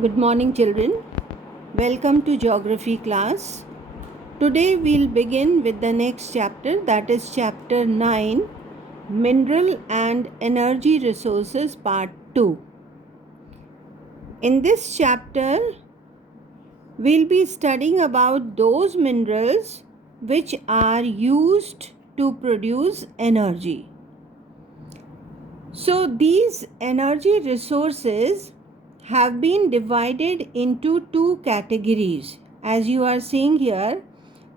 Good morning, children. Welcome to geography class. Today we'll begin with the next chapter, that is chapter 9, Mineral and Energy Resources Part 2. In this chapter, we'll be studying about those minerals which are used to produce energy. So these energy resources have been divided into two categories. As you are seeing here,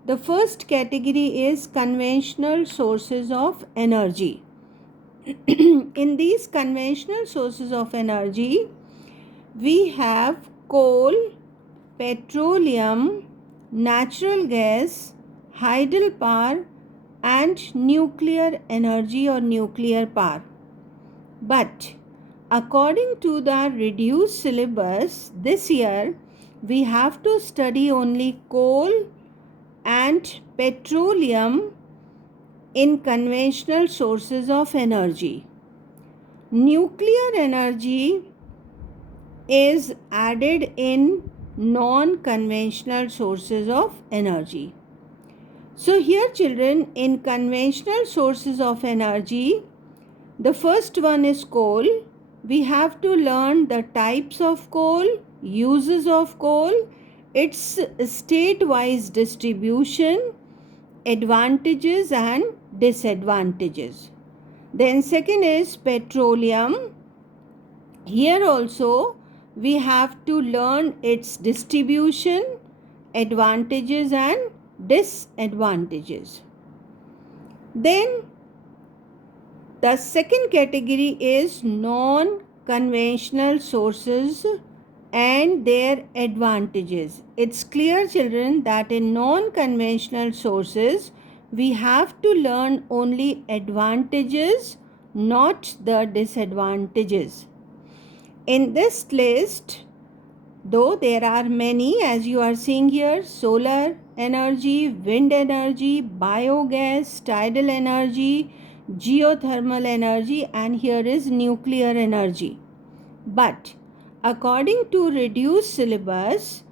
the first category is conventional sources of energy. In these conventional sources of energy, we have coal, petroleum, natural gas, hydropower, and nuclear energy or nuclear power. But according to the reduced syllabus, this year we have to study only coal and petroleum in conventional sources of energy. Nuclear energy is added in non-conventional sources of energy. So here, children, in conventional sources of energy, the first one is coal. We have to learn the types of coal, uses of coal, its state-wise distribution, advantages and disadvantages. Then second is petroleum. Here also we have to learn its distribution, advantages and disadvantages. Then the second category is non-conventional sources and their advantages. It's clear, children, that in non-conventional sources, we have to learn only advantages, not the disadvantages. In this list, though there are many, as you are seeing here, solar energy, wind energy, biogas, tidal energy, geothermal energy, and here is nuclear energy. But according to reduced syllabus,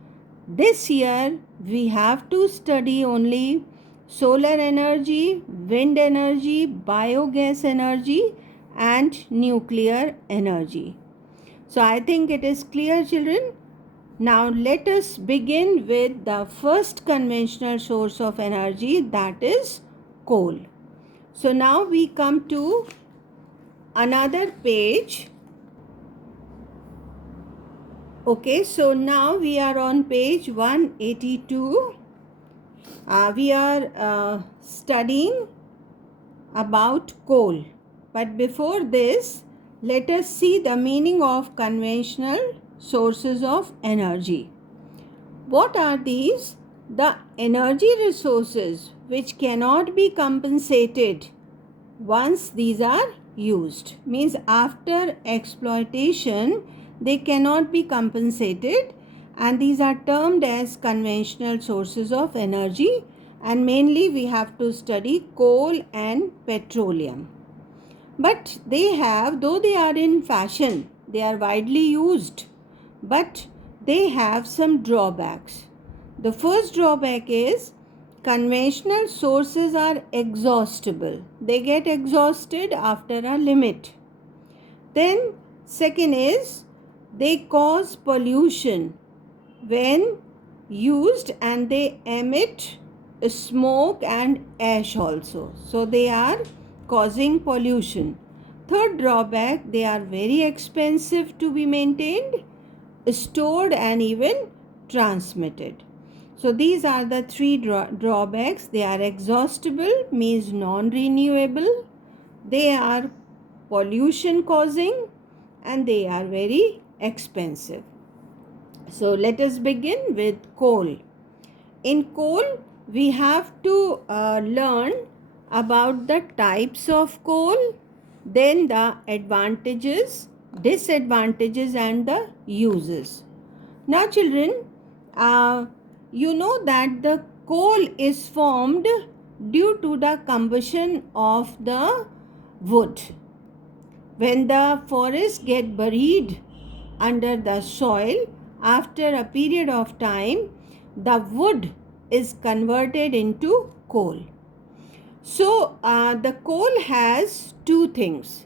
this year we have to study only solar energy, wind energy, biogas energy and nuclear energy. So I think it is clear, children. Now let us begin with the first conventional source of energy, that is coal. So now we come to another page. Okay, so now we are on page 182. We are studying about coal. But before this, let us see the meaning of conventional sources of energy. What are these? The energy resources which cannot be compensated once these are used. Means after exploitation, they cannot be compensated, and these are termed as conventional sources of energy, and mainly we have to study coal and petroleum. But they have, though they are in fashion, they are widely used, but they have some drawbacks. The first drawback is conventional sources are exhaustible. They get exhausted after a limit. Then second is they cause pollution when used, and they emit smoke and ash also. So they are causing pollution. Third drawback, they are very expensive to be maintained, stored and even transmitted. So these are the three drawbacks. They are exhaustible, means non-renewable. They are pollution causing, and they are very expensive. So let us begin with coal. In coal, we have to learn about the types of coal, then the advantages, disadvantages and the uses. Now children, you know that the coal is formed due to the combustion of the wood. When the forests get buried under the soil, after a period of time, the wood is converted into coal. So the coal has two things.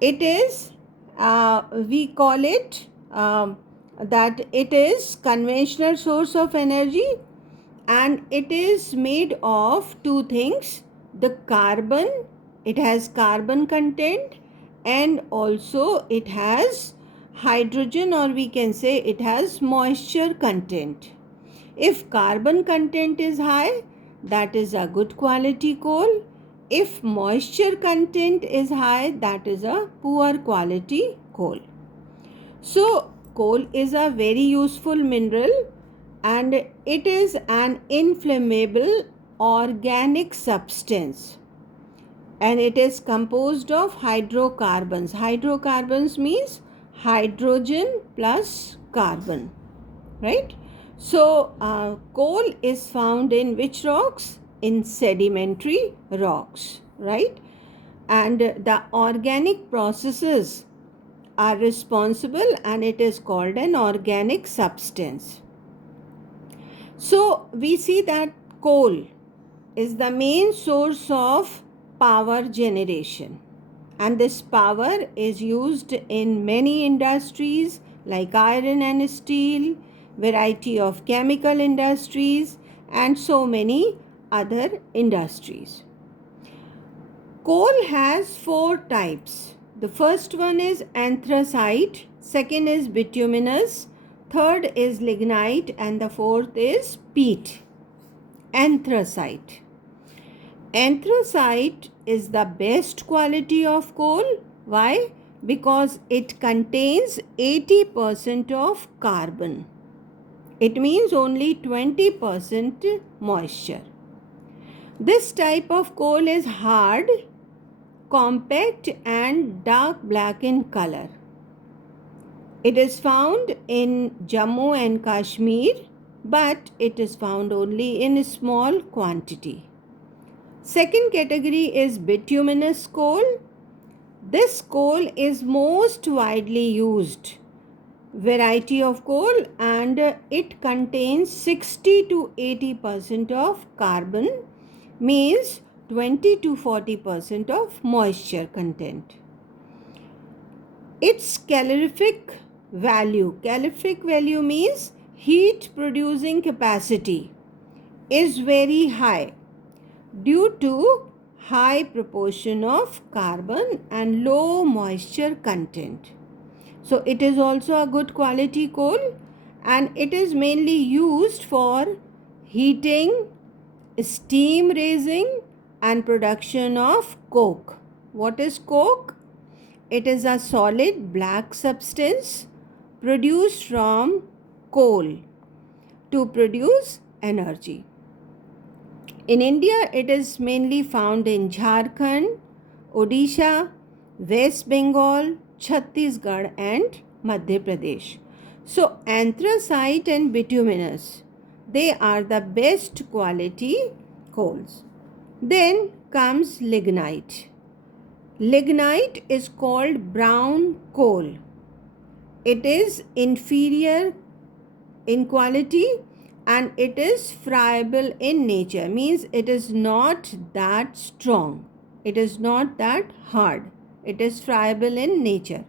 It is, we call it that it is conventional source of energy, and it is made of two things. The carbon, it has carbon content, and also it has hydrogen, or we can say it has moisture content. If carbon content is high, that is a good quality coal. If moisture content is high, that is a poor quality coal. So coal is a very useful mineral, and it is an inflammable organic substance, and it is composed of hydrocarbons. Hydrocarbons means hydrogen plus carbon, right? So coal is found in which rocks? In sedimentary rocks, right? And the organic processes are responsible, and it is called an organic substance. So we see that coal is the main source of power generation, and this power is used in many industries like iron and steel, variety of chemical industries, and so many other industries. Coal has four types. The first one is anthracite, second is bituminous, third is lignite, and the fourth is peat. Anthracite. Anthracite is the best quality of coal. Why? Because it contains 80% of carbon. It means only 20% moisture. This type of coal is hard, compact, and dark black in color. It is found in Jammu and Kashmir, but it is found only in small quantity. Second category is bituminous coal. This coal is most widely used variety of coal, and it contains 60 to 80% of carbon, means 20 to 40% of moisture content. Its calorific value means heat producing capacity, is very high due to high proportion of carbon and low moisture content. So it is also a good quality coal, and it is mainly used for heating, steam raising, and production of coke. What is coke? It is a solid black substance produced from coal to produce energy. In India, it is mainly found in Jharkhand, Odisha, West Bengal, Chhattisgarh, and Madhya Pradesh. So anthracite and bituminous, they are the best quality coals. Then comes lignite. Lignite is called brown coal. It is inferior in quality, and it is friable in nature, means it is not that strong, it is not that hard, it is friable in nature.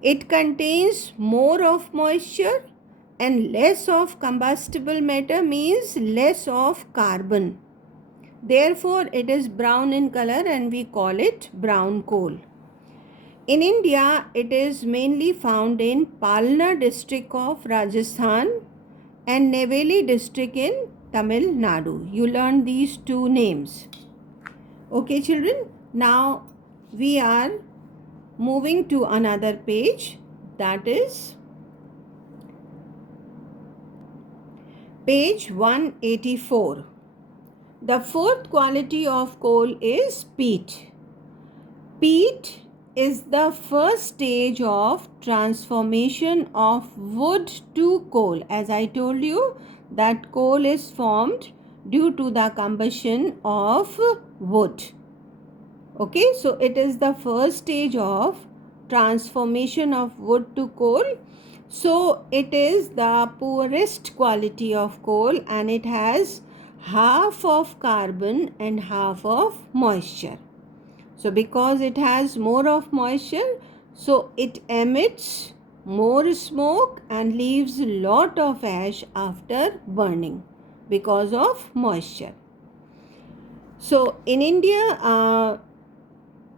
It contains more of moisture and less of combustible matter, means less of carbon. Therefore, it is brown in color, and we call it brown coal. In India, it is mainly found in Palna district of Rajasthan and Neyveli district in Tamil Nadu. You learn these two names. Okay, children. Now we are moving to another page, that is page 184. The fourth quality of coal is peat. Peat is the first stage of transformation of wood to coal. As I told you, that coal is formed due to the combustion of wood. Okay, so it is the first stage of transformation of wood to coal. So it is the poorest quality of coal, and it has half of carbon and half of moisture. So because it has more of moisture, so it emits more smoke and leaves a lot of ash after burning because of moisture. So in India,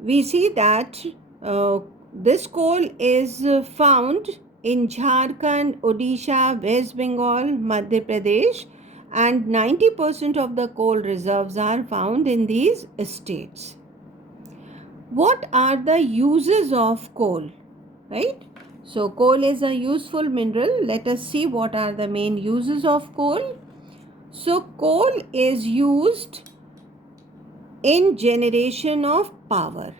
we see that this coal is found in Jharkhand, Odisha, West Bengal, Madhya Pradesh, and 90% of the coal reserves are found in these states. What are the uses of coal? Right? So coal is a useful mineral. Let us see what are the main uses of coal. So coal is used in generation of power,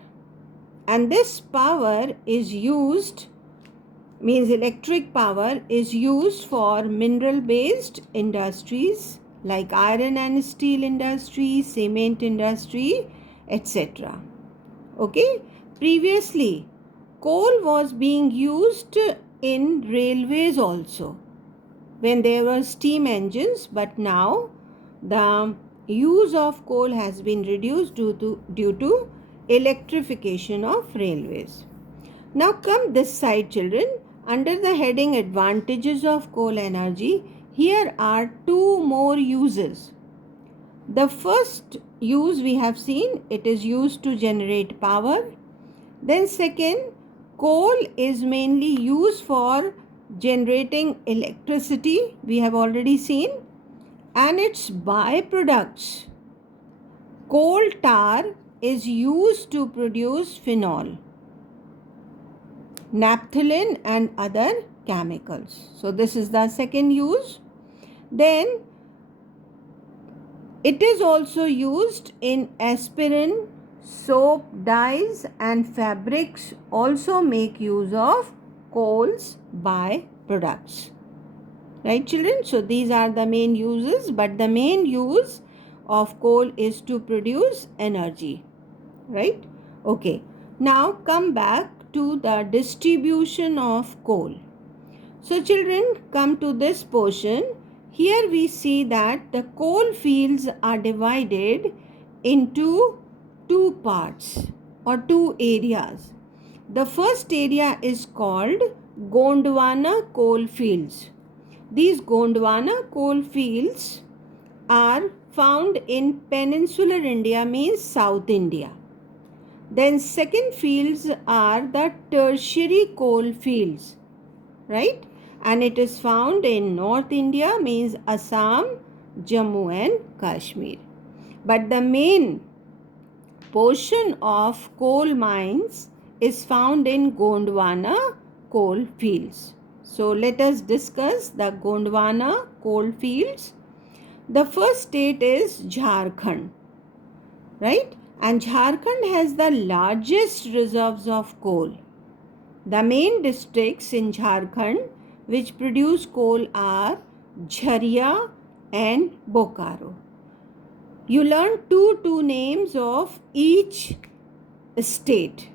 and this power is used, means electric power is used for mineral based industries like iron and steel industry, cement industry, etc. Okay, previously coal was being used in railways also when there were steam engines, but now the use of coal has been reduced due to electrification of railways. Now come this side, children. Under the heading advantages of coal energy, here are two more uses. The first use we have seen, it is used to generate power. Then second, coal is mainly used for generating electricity, we have already seen, and its byproducts. Coal tar is used to produce phenol, naphthalene and other chemicals. So this is the second use. Then it is also used in aspirin, soap, dyes and fabrics also make use of coal's byproducts. Right, children? So these are the main uses, but the main use of coal is to produce energy. Right? Okay. Now come back to the distribution of coal. So children, come to this portion. Here we see that the coal fields are divided into two parts or two areas. The first area is called Gondwana coal fields. These Gondwana coal fields are found in peninsular India, means South India. Then second fields are the tertiary coal fields, right? And it is found in North India, means Assam, Jammu and Kashmir. But the main portion of coal mines is found in Gondwana coal fields. So let us discuss the Gondwana coal fields. The first state is Jharkhand, right? And Jharkhand has the largest reserves of coal. The main districts in Jharkhand which produce coal are Jharia and Bokaro. You learn two names of each state,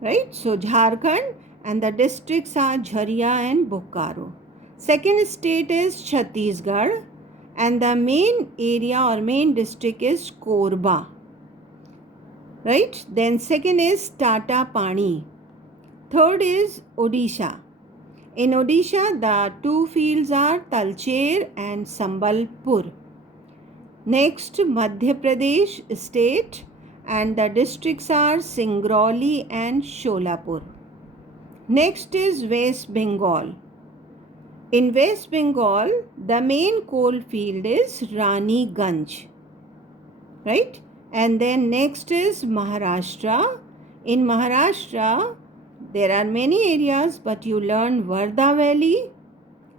right? So Jharkhand and the districts are Jharia and Bokaro. Second state is Chhattisgarh and the main area or main district is Korba, right? Then second is Tata Pani. Third is Odisha. In Odisha, the two fields are Talcher and Sambalpur. Next, Madhya Pradesh state and the districts are Singrauli and Sholapur. Next is West Bengal. In West Bengal, the main coal field is Raniganj, right? And then next is Maharashtra. In Maharashtra, there are many areas, but you learn Varda Valley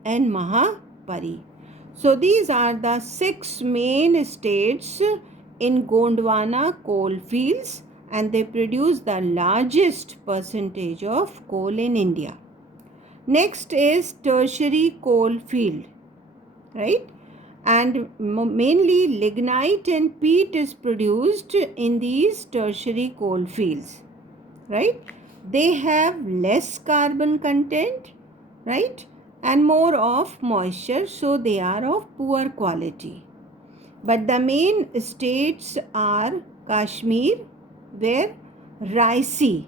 and Mahapari. So these are the 6 main states in Gondwana coal fields, and they produce the largest percentage of coal in India. Next is tertiary coal field, right? And mainly lignite and peat is produced in these tertiary coal fields, right? They have less carbon content, right? And more of moisture, so they are of poor quality. But the main states are Kashmir, where Raisi.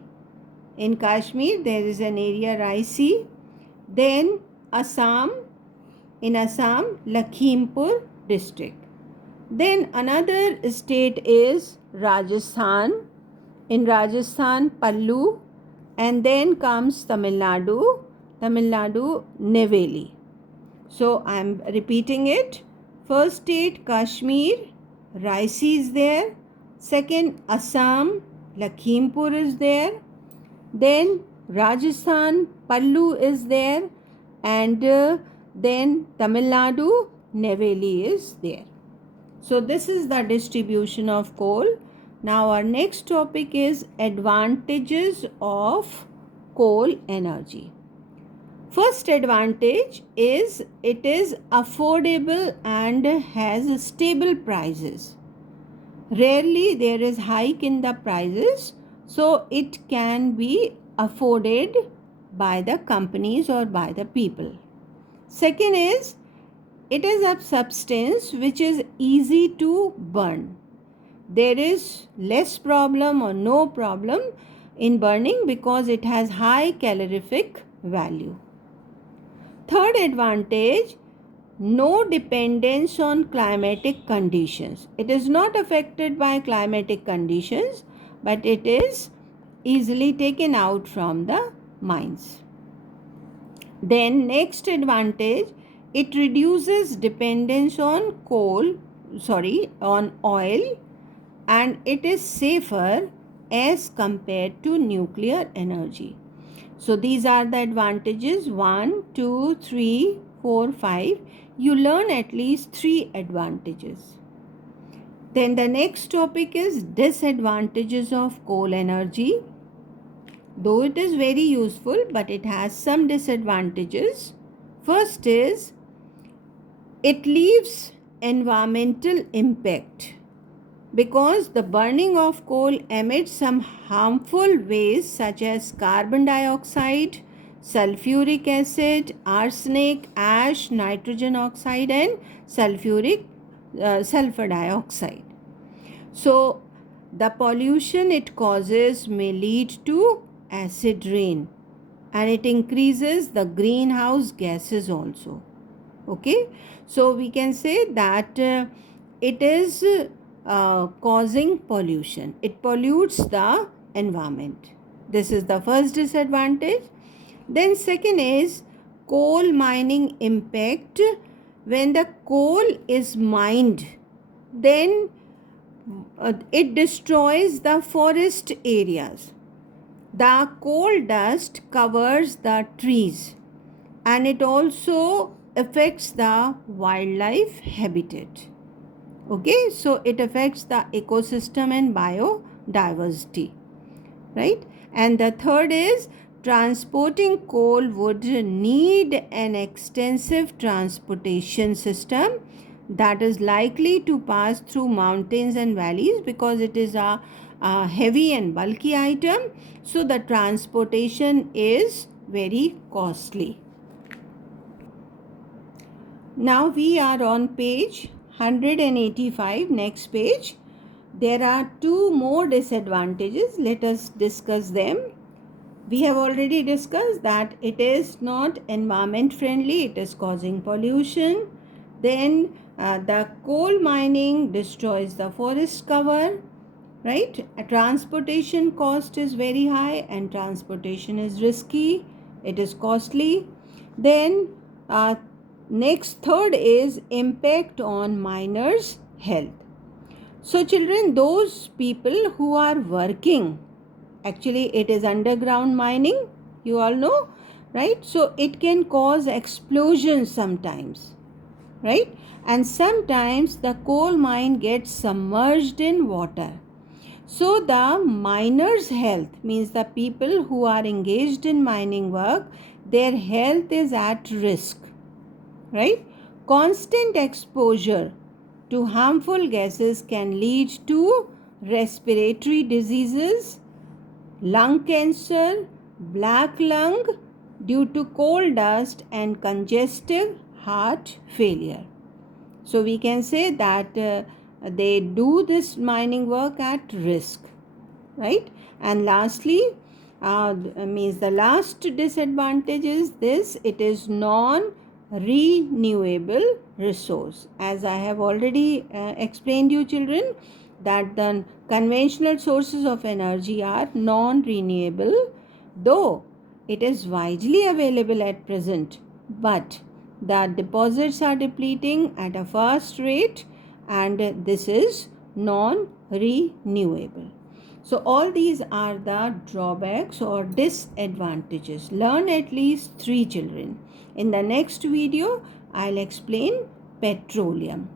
In Kashmir, there is an area Raisi. Then Assam, in Assam, Lakhimpur district. Then another state is Rajasthan. In Rajasthan, Pallu. And then comes Tamil Nadu, Neyveli. So I am repeating it. First state Kashmir, Raisi is there. Second Assam, Lakhimpur is there. Then Rajasthan, Pallu is there. And then Tamil Nadu, Neyveli is there. So this is the distribution of coal. Now our next topic is advantages of coal energy. First advantage is it is affordable and has stable prices. Rarely there is hike in the prices, so it can be afforded by the companies or by the people. Second is it is a substance which is easy to burn. There is less problem or no problem in burning because it has high calorific value. Third advantage, no dependence on climatic conditions. It is not affected by climatic conditions, but it is easily taken out from the mines. Then next advantage, it reduces dependence on on oil, and it is safer as compared to nuclear energy. So these are the advantages 1, 2, 3, 4, 5. You learn at least 3 advantages. Then the next topic is disadvantages of coal energy. Though it is very useful, but it has some disadvantages. First is it leaves environmental impact because the burning of coal emits some harmful waste such as carbon dioxide, sulfuric acid, arsenic, ash, nitrogen oxide, and sulfur dioxide. So the pollution it causes may lead to acid rain, and it increases the greenhouse gases also. Okay, so we can say that it is causing pollution. It pollutes the environment. This is the first disadvantage. Then second is coal mining impact. When the coal is mined, then it destroys the forest areas. The coal dust covers the trees, and it also affects the wildlife habitat. Okay, so it affects the ecosystem and biodiversity, right? And the third is transporting coal would need an extensive transportation system that is likely to pass through mountains and valleys because it is a heavy and bulky item. So the transportation is very costly. Now we are on page 185, next page. There are 2 more disadvantages. Let us discuss them. We have already discussed that it is not environment friendly, it is causing pollution. Then the coal mining destroys the forest cover, right? A transportation cost is very high and transportation is risky, it is costly. Then next third is impact on miners' health. So children, those people who are working, actually it is underground mining, you all know, right? So it can cause explosions sometimes, right? And sometimes the coal mine gets submerged in water. So the miners' health, means the people who are engaged in mining work, their health is at risk, right? Constant exposure to harmful gases can lead to respiratory diseases, lung cancer, black lung, due to coal dust and congestive heart failure. So we can say that they do this mining work at risk, right? And lastly, means the last disadvantage is this: it is non-renewable resource. As I have already explained you children, that the conventional sources of energy are non-renewable, though it is widely available at present, but the deposits are depleting at a fast rate, and this is non-renewable. So all these are the drawbacks or disadvantages. Learn at least 3 children. In the next video, I'll explain petroleum.